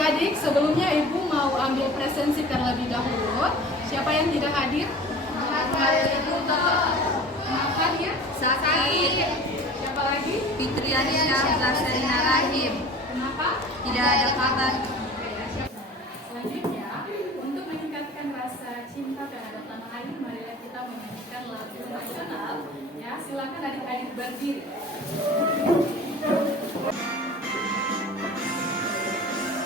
Adik-adik, sebelumnya Ibu mau ambil presensi terlebih dahulu. Siapa yang tidak hadir? Maaf hadir? Sakit. Siapa lagi? Fitriansyah Lasarina Rahim. Kenapa? Tidak ada kabar. Selanjutnya, untuk meningkatkan rasa cinta terhadap tanah air, marilah kita menyanyikan lagu nasional. Ya, silakan adik-adik berdiri.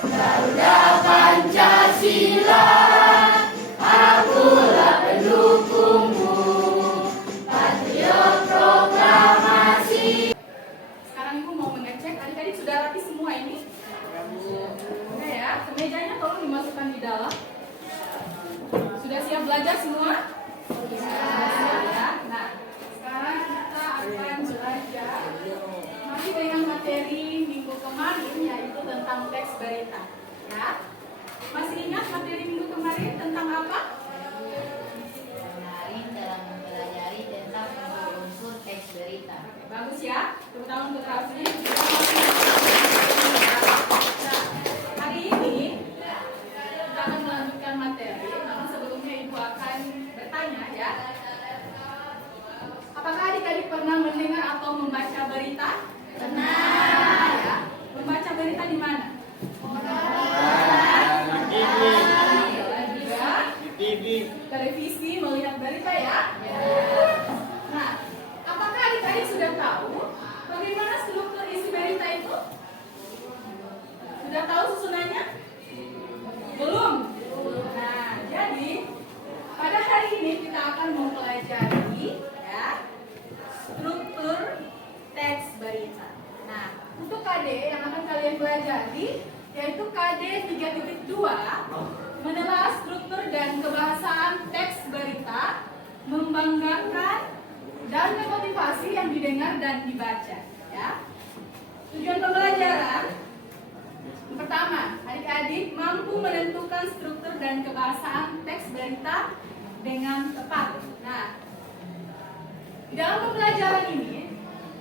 Garuda Pancasila, akulah pendukungmu, patriot proklamasi. Sekarang Ibu mau mengecek, adik-adik sudah rapi semua ini? Oke ya, kemejanya tolong dimasukkan di dalam. Sudah siap belajar semua? Siap ya. Nah, sekarang kita akan belajar masih dengan materi minggu kemarin, yaitu tentang teks berita. Ya, masih ingat materi minggu kemarin tentang apa? Kemarin dalam mempelajari tentang unsur teks berita. Bagus ya, terutama untuk Raffi. Nah, hari ini kita akan melanjutkan materi. Namun sebelumnya Ibu akan bertanya ya. Apakah adik-adik pernah mendengar atau membaca berita? Pernah. Ya. Membaca berita di mana? TV. Televisi, melihat berita ya. Nah, apakah adik-adik sudah tahu bagaimana struktur isi berita itu? Sudah tahu susunannya? Belum? Nah, jadi pada hari ini kita akan mempelajari ya, struktur teks berita. Nah, untuk KD yang akan kalian pelajari yaitu KD 3.2, menelaah struktur dan kebahasaan teks berita, membanggakan dan memotivasi yang didengar dan dibaca. Ya. Tujuan pembelajaran yang pertama, adik-adik mampu menentukan struktur dan kebahasaan teks berita dengan tepat. Nah, di dalam pembelajaran ini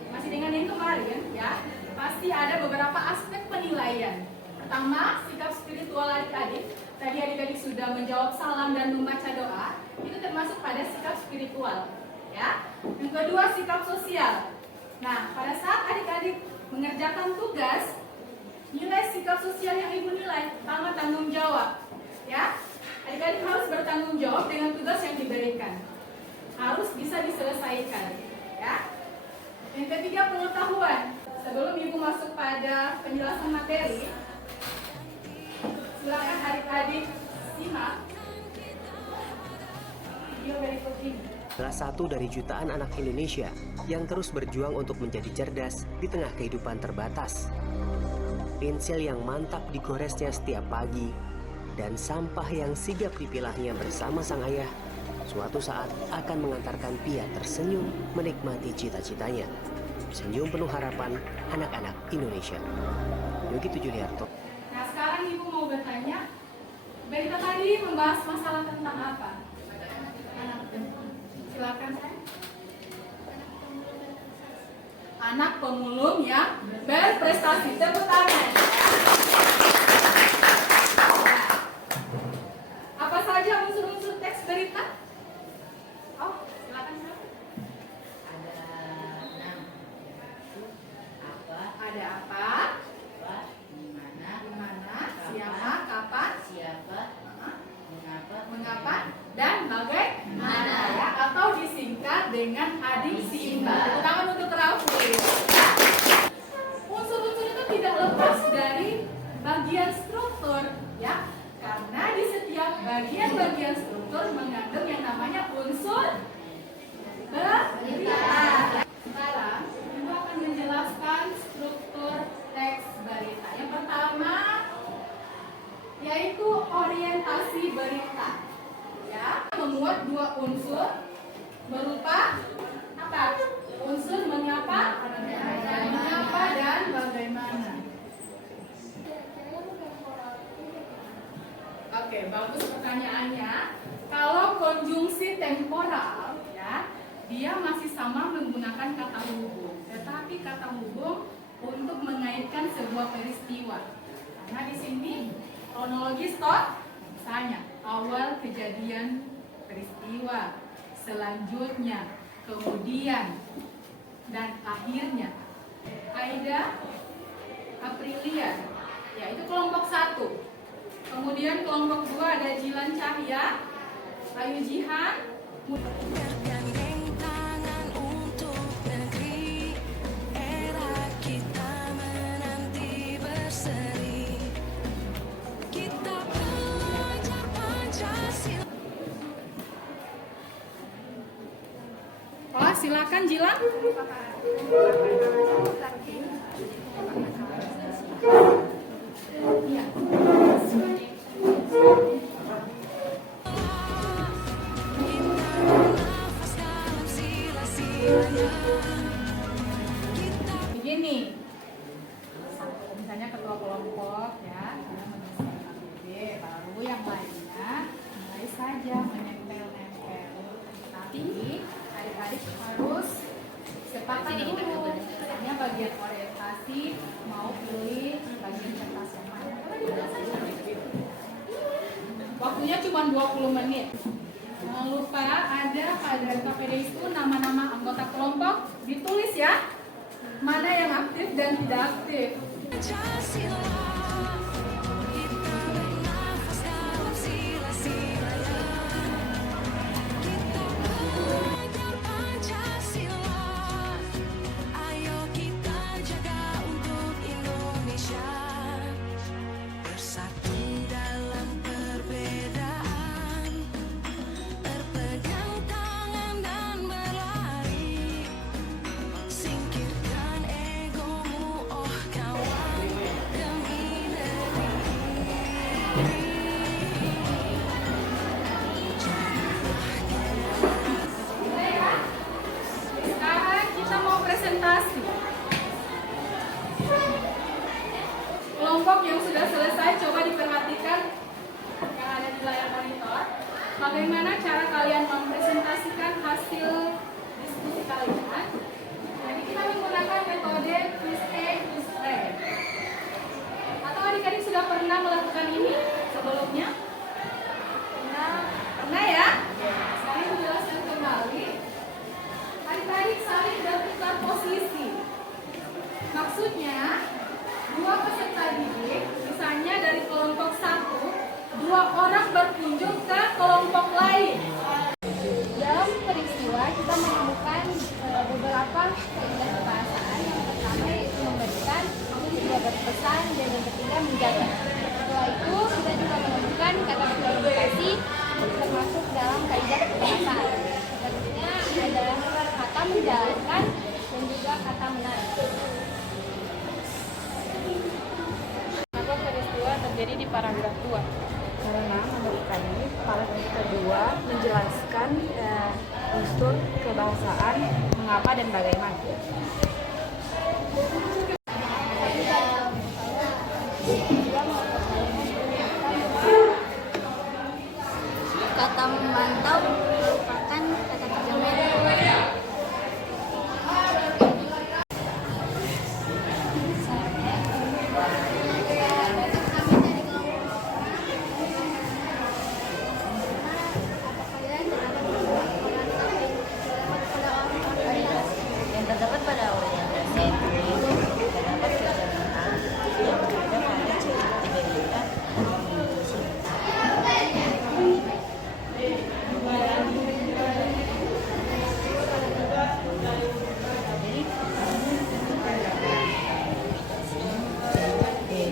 masih dengan yang kemarin ya, pasti ada beberapa aspek penilaian. Pertama, sikap spiritual adik-adik. Tadi adik-adik sudah menjawab salam dan membaca doa, itu termasuk pada sikap spiritual, ya. Yang kedua, sikap sosial. Nah, pada saat adik-adik mengerjakan tugas, nilai sikap sosial yang Ibu nilai, pertama tanggung jawab, ya. Adik-adik harus bertanggung jawab dengan tugas yang diberikan, harus bisa diselesaikan, ya. Yang ketiga, pengetahuan. Sebelum Ibu masuk pada penjelasan materi, silakan adik-adik simak video berikut ini. Salah satu dari jutaan anak Indonesia yang terus berjuang untuk menjadi cerdas di tengah kehidupan terbatas. Pensil yang mantap digoresnya setiap pagi dan sampah yang sigap dipilahnya bersama sang ayah suatu saat akan mengantarkan Pia tersenyum menikmati cita-citanya. Senyum penuh harapan anak-anak Indonesia. Yogi Tujuliarto. Nah, sekarang Ibu mau bertanya, berita tadi membahas masalah tentang apa? Silakan saya. Anak pemulung yang berprestasi. Tepuk tangan. Nah, apa saja unsur-unsur teks berita? Oh, silakan saya. Ada 6. Apa? Ada apa? Apa? Di mana? Di mana? Siapa? Kapan? Siapa? Mengapa? Mengapa? Dan bagaimana ya? Atau disingkat dengan adisima. Tangan untuk Raffi. Unsur-unsur itu tidak lepas dari bagian struktur ya. Karena di setiap bagian-bagian struktur mengandung yang namanya unsur berita. Sekarang Ibu akan menjelaskan struktur teks berita. Yang pertama yaitu orientasi berita. Ya, memuat dua unsur berupa apa? Unsur mengapa dan bagaimana. Oke, bagus pertanyaannya. Kalau konjungsi temporal ya, dia masih sama menggunakan kata hubung. Tetapi kata hubung untuk mengaitkan sebuah peristiwa. Karena di sini kronologis toh. Misalnya awal kejadian peristiwa, selanjutnya, kemudian, dan akhirnya. Aida Aprilia, ya itu kelompok 1. Kemudian kelompok 2 ada Jilan Cahya, Ayu Jihan, Bergandeng tangan untuk negeri, era kita menanti berseri. Kita belajar Pancasila. oh silakan Jilan. Iya. Nafas dalam sila-silanya. Begini, misalnya ketua kelompok ya, dia menuliskan ABB, baru yang lainnya mulai saja menempel-nempel. Tapi adik-adik harus sepakat dulu, misalnya bagian orientasi mau pilih bagian kertas yang mana. Waktunya cuma 20 menit. Jangan lupa ada pada KPD itu nama-nama anggota kelompok ditulis ya. Mana yang aktif dan tidak aktif. Pancasila. Kita bernafas dalam sila-silanya. Kita belajar Pancasila. Ayo kita jaga untuk Indonesia. Bersatu dalam perbedaan. Berpegang tangan dan berlari. Singkirkan egomu, oh kawan, demi negeri. Oke ya. Sekarang kita mau presentasi. Kelompok yang sudah selesai coba diperhatikan yang ada di layar monitor. Bagaimana cara kalian mempresentasikan hasil diskusi kalian? Jadi kita menggunakan metode quiz A, quiz B. Atau adik-adik sudah pernah melakukan ini sebelumnya? Pernah ya? Sekarang menjelaskan kembali. Adik-adik saling bertukar posisi. Maksudnya, dua peserta didik, misalnya dari kelompok 1, 2 orang berkunjung ke kelompok lain. Dalam peristiwa kita menemukan beberapa kaidah kebahasaan. Yang pertama yaitu memberikan, kedua berpesan, dan yang ketiga menjaga. Setelah itu kita juga menemukan kata klarifikasi termasuk dalam kaidah kebahasaan. Selanjutnya ada kata menjalankan dan juga kata menarik. Kenapa peristiwa terjadi di paragraf 2? Karena menurut kami paragraf kedua menjelaskan unsur kebahasaan mengapa dan bagaimana. Kata memantau merupakan kata terjemahan. Yang terdapat pada orientasi itu terdapat kecerdasan yang berada pada ciri identitas inklusi. Jadi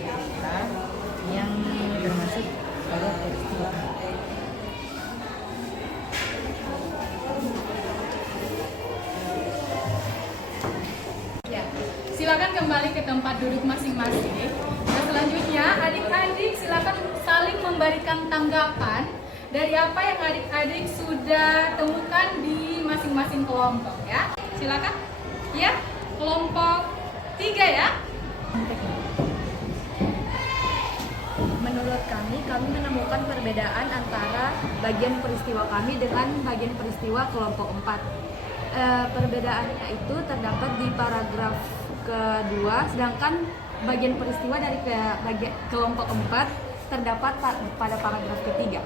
yang termasuk pada peristiwa. Ya, silakan kembali ke tempat duduk masing-masing. Dan selanjutnya, adik-adik silakan saling memberikan tanggapan dari apa yang adik-adik sudah temukan di masing-masing kelompok ya. Silakan. Ya, kelompok 3 ya. Menurut kami menemukan perbedaan antara bagian peristiwa kami dengan bagian peristiwa kelompok 4. Perbedaannya itu terdapat di paragraf kedua, sedangkan bagian peristiwa dari bagian kelompok 4 terdapat pada paragraf ketiga.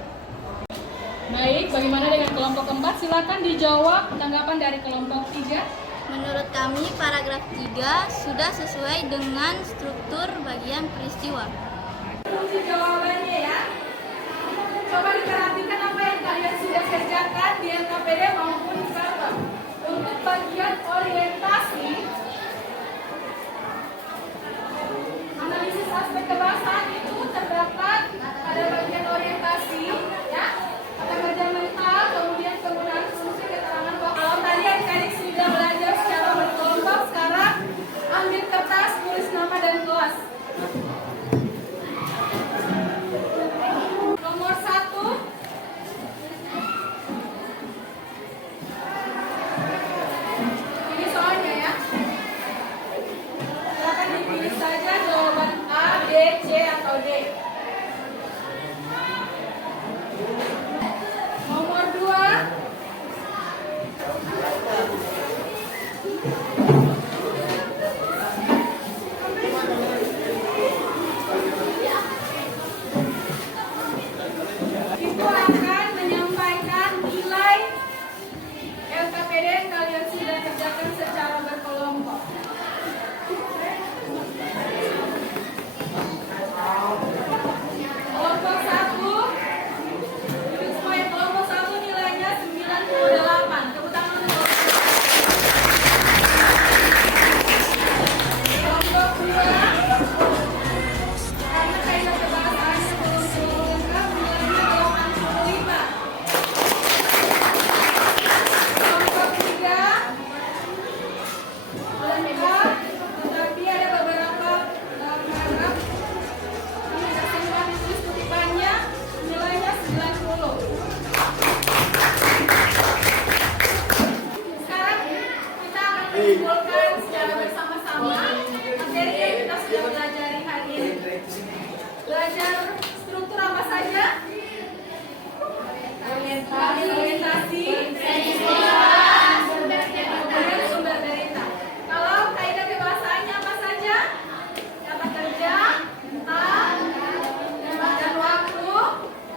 Baik, bagaimana dengan kelompok keempat? Silakan dijawab tanggapan dari kelompok 3. Menurut kami paragraf 3 sudah sesuai dengan struktur bagian peristiwa. Kunci jawabannya ya. Coba diperhatikan apa yang kalian sudah kerjakan di LKPD maupun di Sarwa. Untuk bagian orientasi, analisis aspek kebahasaan itu terdapat pada bagian orientasi, ya, kata kerja mental, kemudian penggunaan fungsi keterangan. Kalau tadi adik-adik sudah belajar secara berkelompok, sekarang ambil kertas, tulis nama dan kelas. Nomor 1. Ini soalnya ya. Silakan dipilih saja jawaban A, B, C, atau D. Nomor 2. Itu akan menyampaikan nilai LKPD yang kalian sudah kerjakan secara berkelompok. Kelompok 1, duduk semua ya. Kelompok 1 nilainya 98. Tepuk tangan untuk kelompok 2. Karena kaidah kebahasaannya belum lengkap, nilainya 85. Kelompok 3 lengkap, tetapi ada beberapa paragraf ini tidak semua ditulis kutipannya, nilainya 90. Sekarang kita akan mengumpulkan secara bersama-sama materi yang kita sudah pelajari hari ini. Belajar struktur apa saja? Orientasi, kemudian sumber berita. Kalau kaidah kebahasaannya apa saja? Kata kerja, mental, dan waktu,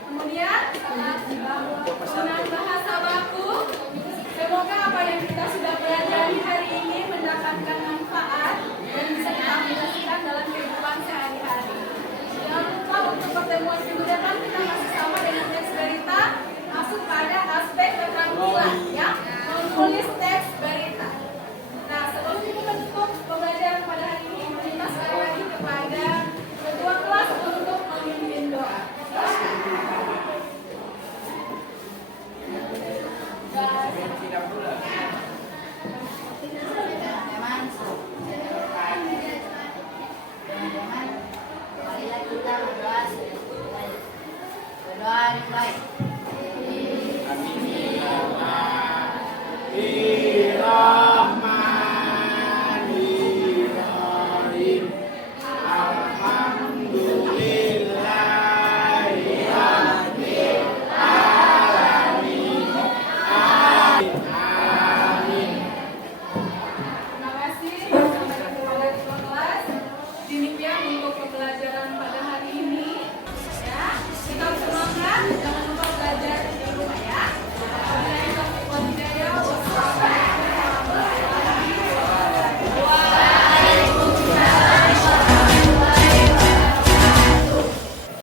kemudian penggunaan bahasa baku. Semoga apa yang kita sudah pelajari hari ini mendapatkan manfaat dan bisa kita aplikasikan dalam kehidupan sehari-hari. Jangan lupa untuk pertemuan minggu depan kita masih sama dengan teks berita, masuk pada aspek keterampilan, ya, menulis teks berita. Nah, sebelum kita menutup pembelajaran pada hari ini, kita sekali lagi kepada ketua kelas untuk memimpin doa. Teman-teman, marilah kita berdoa yang baik.